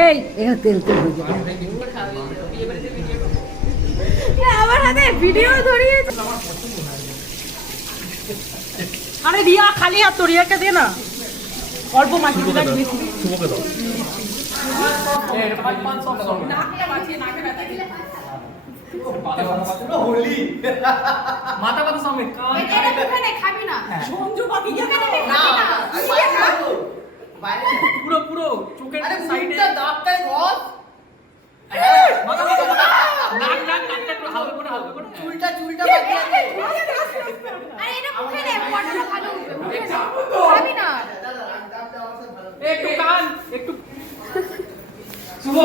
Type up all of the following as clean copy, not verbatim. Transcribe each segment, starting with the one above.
এই এখানে তেল তেল হয়ে যাবে। আমার হাতে ভিডিও ধরিয়েছে। আরে রিয়া খালি হাত তো, রিয়াকে দে না অল্প মাটি দিলে বেশি শুভকে দাও। হোলি মাথা কথা সামনে খাবি না সঞ্জু বাকি পুরো পুরো চোখের সাইডে দাঁতটাই ঘর মাথা মাথা নাক নাক নাকটা একটু হালকা করে চুলটা বাকি আছে। আরে এটা মুখে নে, ফটোটা ভালো উঠবে। খাবি না একটু কান একটু শুভ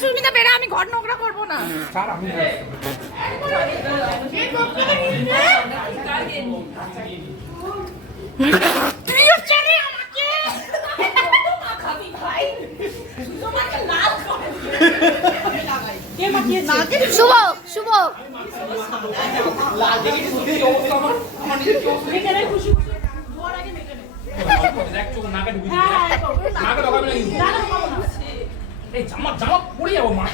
সুস্মিতা বেরা, আমি ঘর নোংরা করবো না। শুভ শুভ জামা জামা পড়ে যাবো মা